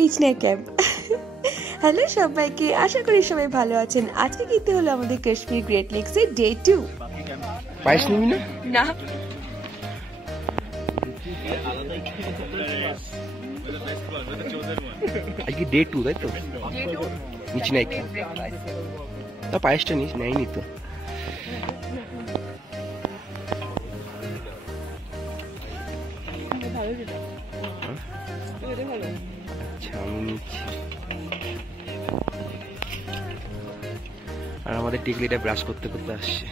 নিচনে camp. Hello সবাইকে, আশা করি সবাই ভালো আছেন। আজকে কিন্তু হলো আমাদের কাশ্মীর গ্রেট লেকসের ডে 2। পায়েস নিবি না? না, আজকে ডে 2 তাই তো? নিচে নাই তা পায়েসটা নিচ নেয়নি তো। আচ্ছা আমি নিচ্ছি। আর আমাদের টিকলিটা ব্রাশ করতে করতে আসছে।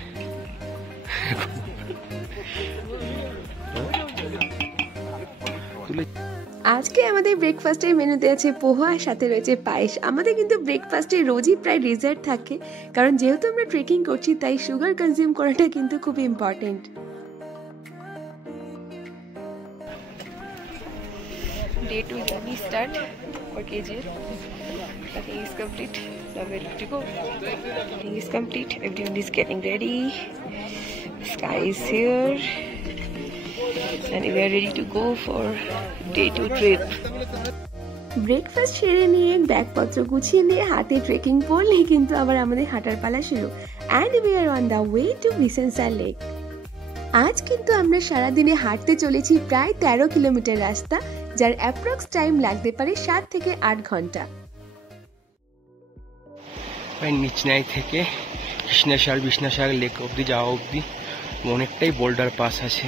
আজকে আমাদের ব্রেকফাস্টের মেনুতে আছে পোহা, আর সাথে রয়েছে পায়েস। আমাদের কিন্তু ব্রেকফাস্টে রোজই প্রায় ডেজার্ট থাকে, কারণ যেহেতু আমরা ট্রেকিং করছি তাই সুগার কনজিউম করাটা কিন্তু খুব important. Day 2 journey start for KGL. Packing is complete. Now we're ready to go. Packing is complete. Everyone is getting ready. The sky is here, and we are ready to go for day 2 trip. Breakfast সেরে নিয়ে ব্যাগপত্র গুছিয়ে নিয়ে হাতে trekking পড়লেই কিন্তু আবার আমাদের হাঁটার পালা শুরু। And we are on the way to Visensa Lake. আজ কিন্তু আমরা সারাদিনে হাঁটতে চলেছি প্রায় 13 কিলোমিটার রাস্তা, যার অ্যাপ্রক্স টাইম লাগতে পারে 7 থেকে 8 ঘন্টা। নিচনাই থেকে কৃষ্ণসার বিষ্ণাসাগর লেক অব্দি যাওয়া অব্দি অনেকটাই বোল্ডার পাস আছে।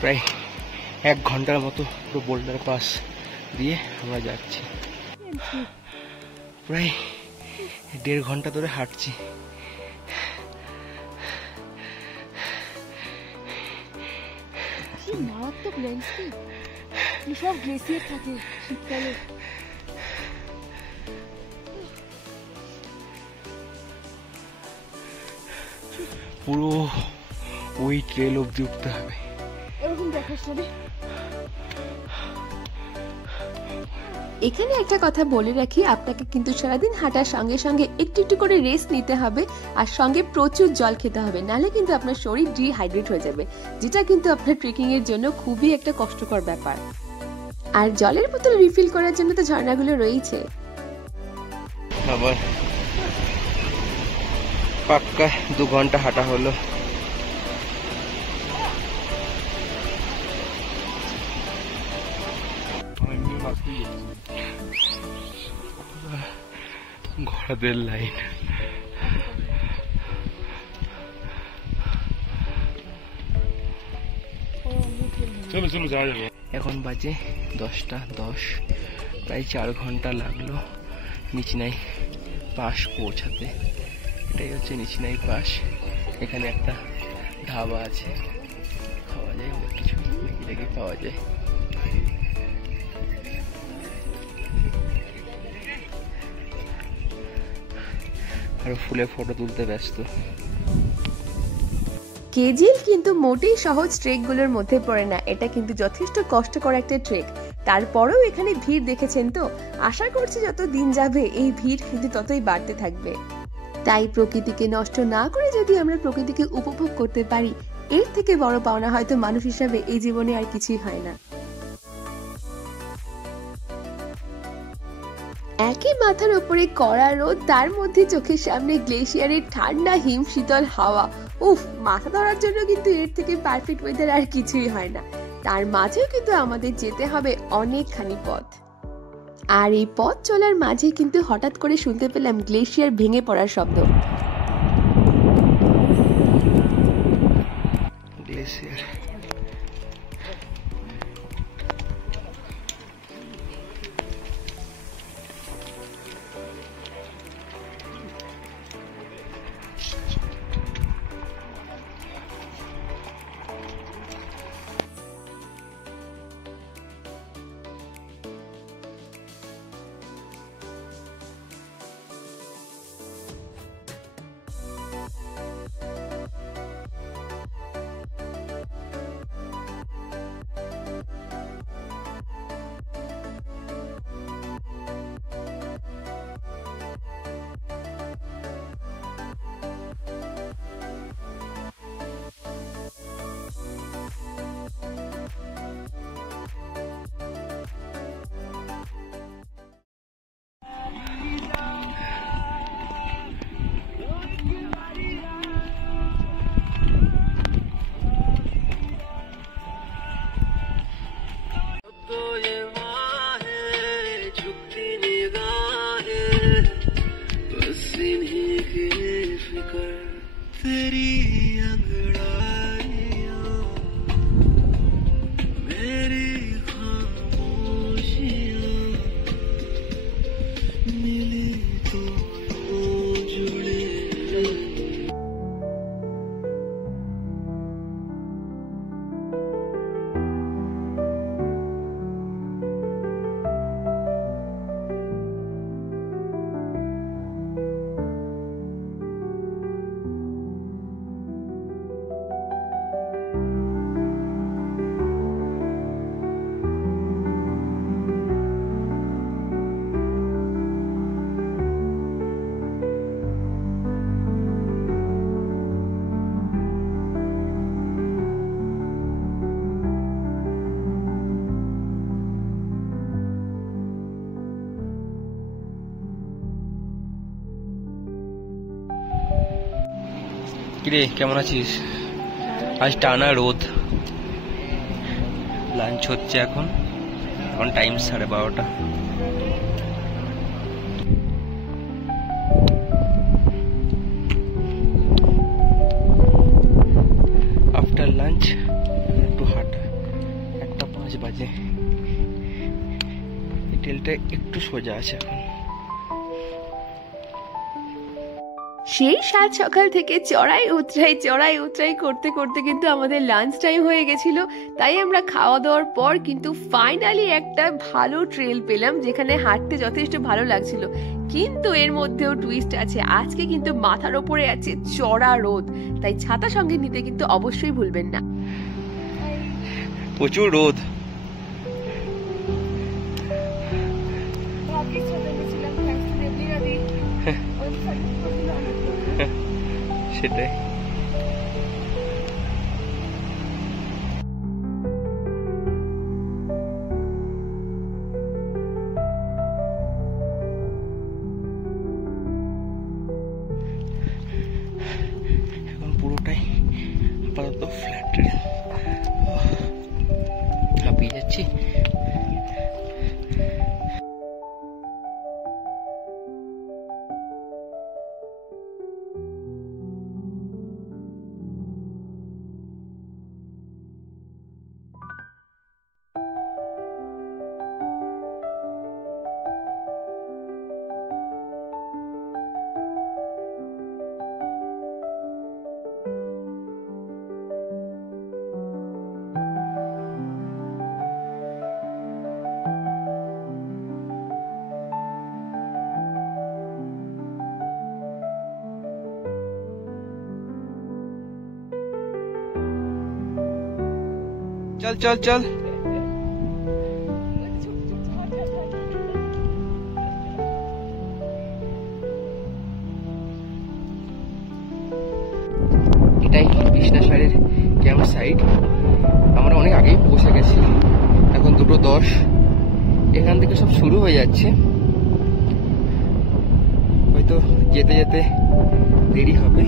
প্রায় 1 ঘন্টার মতো পুরো বোল্ডার পাস দিয়ে আমরা যাচ্ছি। প্রায় 1.5 ঘন্টা ধরে হাঁটছি। মারাত্মক ল্যান্ডস্কেপ, সব গ্লেসিয়ার থাকে শীতকালে। পুরো ওই ট্রেল অব্দি উঠতে হবে। এরকম দেখার সাথে এখানে একটা কথা বলে রাখি, আপনাকে কিন্তু সারাদিন হাঁটার সঙ্গে সঙ্গে একটু একটু করে রেস্ট নিতে হবে, আর সঙ্গে প্রচুর জল খেতে হবে, নাহলে কিন্তু আপনার শরীর ডিহাইড্রেট হয়ে যাবে, যেটা কিন্তু আপনার ট্রেকিং এর জন্য খুবই একটা কষ্টকর ব্যাপার। আর জলের বোতল রিফিল করার জন্য তো ঝর্ণাগুলো রয়েছে। আবার পাক্কা 2 ঘন্টা হাঁটা হলো। ঘোড়াদের লাইন। এখন বাজে 10:10, প্রায় 4 ঘন্টা লাগলো নিচনাই পাস পৌঁছাতে। এটাই হচ্ছে নিচনাই পাস। এখানে একটা ধাবা আছে, খাওয়া যায় অনেক কিছু, ম্যাগি পাওয়া যায়। আর ফুলে ফটো তুলতে ব্যস্ত। কেজিএল কিন্তু মোটেই সহজ ট্রেকগুলোর মধ্যে পড়ে না, এটা কিন্তু যথেষ্ট কষ্টকর একটা ট্রেক। তারপরেও এখানে ভিড় দেখেছেন তো, আশা করছি যত দিন যাবে এই ভিড় কিন্তু ততই বাড়তে থাকবে। তাই প্রকৃতিকে নষ্ট না করে যদি আমরা প্রকৃতিকে উপভোগ করতে পারি, এর থেকে বড় পাওনা হয়তো মানুষ হিসাবে এই জীবনে আর কিছুই হয় না। একই মাথার উপরে কড়া রোদ, তার মধ্যে চোখের সামনে গ্লেশিয়ারের ঠান্ডা হিম শীতল হাওয়া। উফ, মাথা ধরার জন্য কিন্তু এর থেকে পারফেক্ট ওয়েদার আর কিছুই হয় না। তার মাঝেও কিন্তু আমাদের যেতে হবে অনেকখানি পথ, আর এই পথ চলার মাঝে কিন্তু হঠাৎ করে শুনতে পেলাম গ্লেশিয়ার ভেঙে পড়ার শব্দ। গ্লেশিয়ার কিরে কেমন আছিস? আজ টানা রোদ। লাঞ্চ হচ্ছে এখন টাইম 12:30। আফটার লাঞ্চ একটু হাঁটা, 1:05 বাজে। এই ট্রেলটা একটু সোজা আছে এখন। সেই সাত সকাল থেকে চড়াই উতরাই করতে করতে কিন্তু আমাদের লাঞ্চ টাইম হয়ে গেছিল। তাই আমরা খাওয়া দাওয়ার পর কিন্তু ফাইনালি একটা ভালো ট্রেল পেলাম, যেখানে হাঁটতে যথেষ্ট ভালো লাগছিল। কিন্তু এর মধ্যেও টুইস্ট আছে, আজকে কিন্তু মাথার ওপরে আছে চড়া রোদ, তাই ছাতা সঙ্গে নিতে কিন্তু অবশ্যই ভুলবেন না। প্রচুর রোদ। সেটাই। এখন পুরোটাই আপাতত ফ্ল্যাট ট্রেন, হাঁপিয়ে যাচ্ছি। चल चल चल। এটাই বিষ্ণাসারের ক্যাম্প সাইট। আমরা অনেক আগেই পৌঁছে গেছি, এখন 2:10। এখান থেকে সব শুরু হয়ে যাচ্ছে, হয়তো যেতে যেতে দেরি হবে,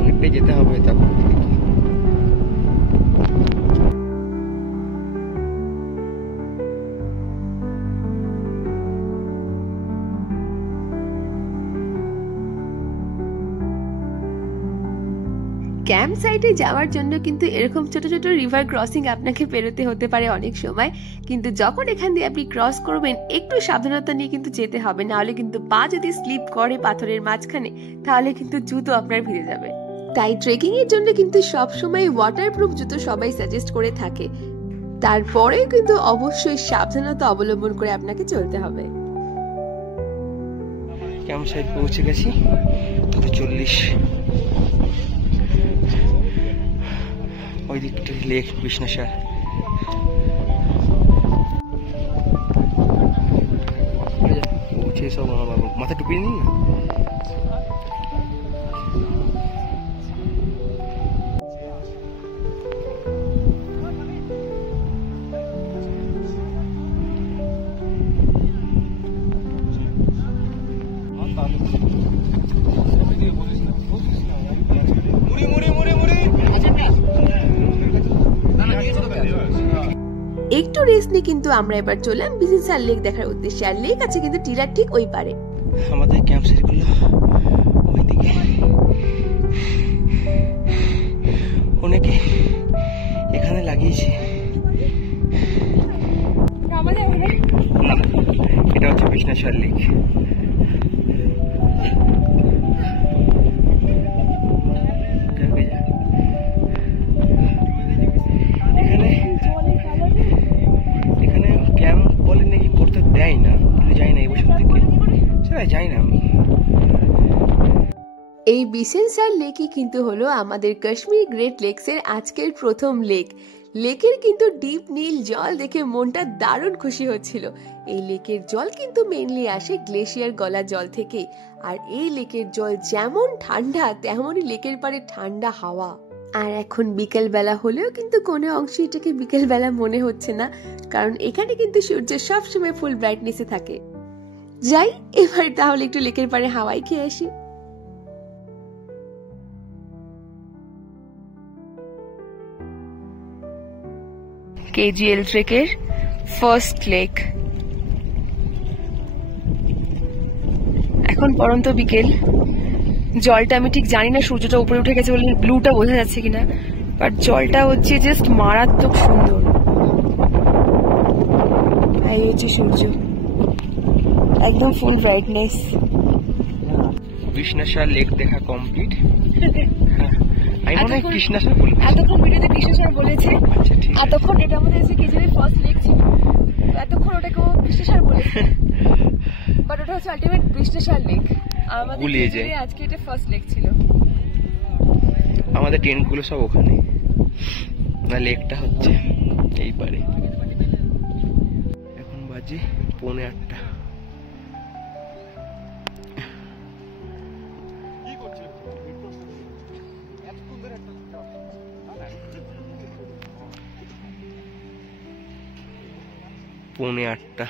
অনেকটাই যেতে হবে তারপর। ক্যাম্প সাইটে যাওয়ার জন্য কিন্তু এরকম ছোট ছোট রিভার ক্রসিং আপনাকে পেরোতে হতে পারে অনেক সময়, কিন্তু যখন এখান দিয়ে আপনি ক্রস করবেন একটু সাবধানতা নিয়ে কিন্তু যেতে হবে, নাহলে কিন্তু পা যদি স্লিপ করে পাথরের মাঝখানে তাহলে কিন্তু জুতো আপনার ভিজে যাবে। তাই ট্রেকিং এর জন্য কিন্তু সবসময় ওয়াটারপ্রুফ জুতো সবাই সাজেস্ট করে থাকে, তারপরেও কিন্তু অবশ্যই সাবধানতা অবলম্বন করে আপনাকে চলতে হবে। ক্যাম্প সাইট পৌঁছে গেছি, 40। ওই দিকটা লেক বিষ্ণাসার। পৌঁছে সব মাথা টুপিয়ে নিন না। একটু রেস্ট নিয়ে কিন্তু আমরা এবার চললাম বিজিনসার লেক দেখার উদ্দেশ্যে। আর লেক আছে কিন্তু টিলার ঠিক ওই পারে। আমাদের ক্যাম্প সাইট গুলো ওইদিকে, অনেকে এখানে লাগিয়েছে। না, এটা হচ্ছে বিষ্ণেশ্বর লেক। এখানে ক্যাম্প বলে নাকি করতে দেয় না, কিন্তু যাই না এই বছর থেকে, সেটা যাই না আমি। এই বিসেনসার লেকই কিন্তু হলো আমাদের কাশ্মীর গ্রেট লেকসের আজকের প্রথম লেক। লেকের কিন্তু ডিপ নীল জল দেখে মনটা দারুণ খুশি হচ্ছিল। এই লেকের জল কিন্তু মেইনলি আসে গ্লেশিয়ার গলা জল থেকে, আর এই লেকের জল যেমন ঠান্ডা তেমনই লেকের পাড়ে ঠান্ডা হাওয়া। আর এখন বিকেল বেলা হলেও কিন্তু কোনো অংশে এটাকে বিকেল বেলা মনে হচ্ছে না, কারণ এখানে কিন্তু সূর্য সবসময় ফুল ব্রাইটনেসে থাকে। যাই এবার তাহলে একটু লেকের পাড়ে হাওয়াই খেয়ে আসি। কেজিএল ট্রেকের ফার্স্ট লেক। এখন পরন্ত বিকেল, জলটা আমি ঠিক জানি না সূর্যটা উপরে উঠে গেছে বলে ব্লুটা বোঝা যাচ্ছে কিনা, বাট জলটা হচ্ছে জাস্ট মারাত্মক সুন্দর। এই হচ্ছে সূর্য, একদম ফুল ব্রাইটনেস। বিষ্ণেশ্বর লেক দেখা কমপ্লিট। আমি মনে হয় কৃষ্ণেশ্বর বলবো, এতক্ষণ ভিডিওতে কৃষ্ণেশ্বর বলেছে। এতক্ষণ এটা আমাদের কেজিএল ফার্স্ট লেক ছিল, এতক্ষণ ওটাকে কৃষ্ণেশ্বর বলেছে, বাট ওটা হচ্ছে আলটিমেট বিষ্ণেশ্বর লেক। আমাদের আজকে এটা ফার্স্ট লেক ছিল। আমাদের টেন্ট গুলো সব ওখানে, না লেকটা হচ্ছে এই পারে। এখন বাজে 8:45। পৌনে 8টা।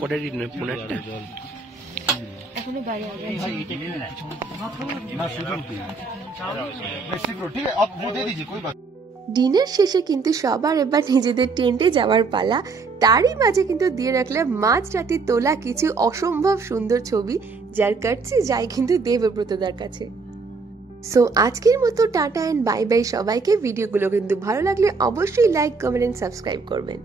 কটা ডিনার? 8:30। এখনো বাইরে ডিনার শেষে কিন্তু সবার এবার নিজেদের টেন্টে যাওয়ার পালা। তারই মাঝে কিন্তু দিয়ে রাখলে মাঝরাতে তোলা কিছু অসম্ভব সুন্দর ছবি, যার কাছে যায় কিন্তু দেবব্রতদার কাছে। সো আজকের মতো টাটা এন্ড বাই বাই সবাইকে। ভিডিওগুলো কিন্তু ভালো লাগলে অবশ্যই লাইক, কমেন্ট এন্ড সাবস্ক্রাইব করবেন।